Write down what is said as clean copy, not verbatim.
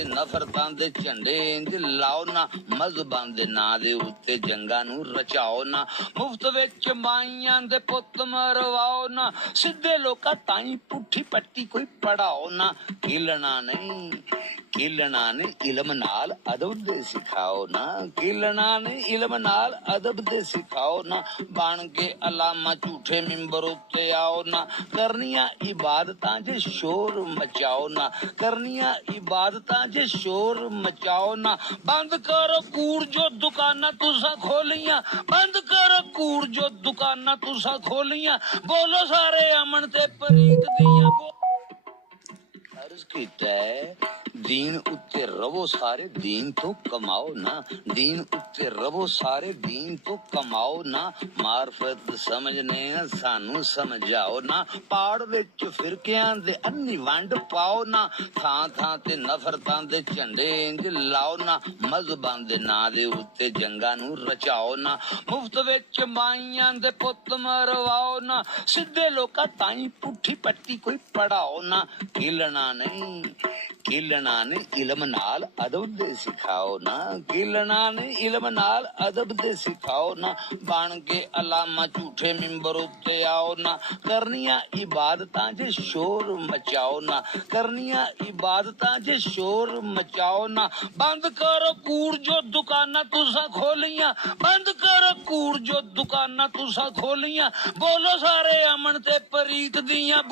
ਤੇ ਨਫ਼ਰਤਾਂ ਦੇ ਝੰਡੇ ਇੰਜ ਲਾਓ ਨਾ, ਮਜ਼ਹਬਾਂ ਦੇ ਨਾਂ ਦੇ ਉੱਤੇ ਜੰਗਾਂ ਨੂੰ ਰਚਾਓ ਨਾ, ਮੁਫਤ ਵਿੱਚ ਮਾਈਆਂ ਦੇ ਪੁੱਤ ਮਰਵਾਓ ਨਾ, ਸਿੱਧੇ ਲੋਕਾਂ ਤਾਈਂ ਪੁੱਠੀ ਪੱਟੀ ਕੋਈ ਪੜਾਓ ਨਾ, ਖੇਲਣਾ ਨਹੀਂ ਇਲਮ ਨਾਲ ਅਦਬ ਦੇ ਸਿਖਾਓ ਨਾ, ਖੇਲਣਾ ਨਹੀਂ ਇਲਮ ਨਾਲ ਅਦਬ ਦੇ ਸਿਖਾਓ ਨਾ, ਬਣ ਕੇ ਅਲਾਮਾ ਝੂਠੇ ਮਿੰਬਰ ਉੱਤੇ ਆਓ ਨਾ, ਕਰਨੀਆਂ ਇਬਾਦਤਾਂ ਜੇ ਸ਼ੋਰ ਮਚਾਓ ਨਾ, ਕਰਨੀਆਂ ਇਬਾਦਤਾਂ ਜੇ ਸ਼ੋਰ ਮਚਾਓ ਨਾ, ਬੰਦ ਕਰੋ ਕੂੜ ਜੋ ਦੁਕਾਨਾਂ ਤੁਸਾਂ ਖੋਲੀਆਂ, ਬੰਦ ਕਰੋ ਕੂੜ ਜੋ ਦੁਕਾਨਾਂ ਤੁਸਾਂ ਖੋਲੀਆਂ, ਬੋਲੋ ਸਾਰੇ ਅਮਨ ਤੇ ਪ੍ਰੀਤ ਦੀਆਂ अर्ज कीता है दीन उत्ते रवो सारे दीन तो कमाओ ना, दीन उत्ते रवो सारे दीन तो कमाओ ना, मार्फत समझने सानू समझाओ ना, पाड़ विच फिरकियां दे अन्नी वंड पाओ ना, थां थां ते नफरतां दे झंडे इंज लाओ ना, मजहबां दे नां दे उत्ते जंगां नू रचाओ ना, मुफ्त विच माईयां दे पुत्त मरवाओ ना, सिद्धे लोकां ताईं पुट्ठी पट्टी कोई पढ़ाओ ना, खेलना नहीं इलम नाल अदब दे सिखाओ ना, खेलना नहीं इलम नाल अदब दे सिखाओ ना, बन के अलामा झूठे मिंबर उत्ते आओ ना, करनियां इबादतां जे शोर मचाओ ना, करनियां इबादतां जे शोर मचाओ ना, बंद करो कूड़ जो दुकानां तुसां खोलियां, बंद करो कूड़ जो दुकानां तुसां खोलियां, बोलो सारे अमन ते प्रीत दियां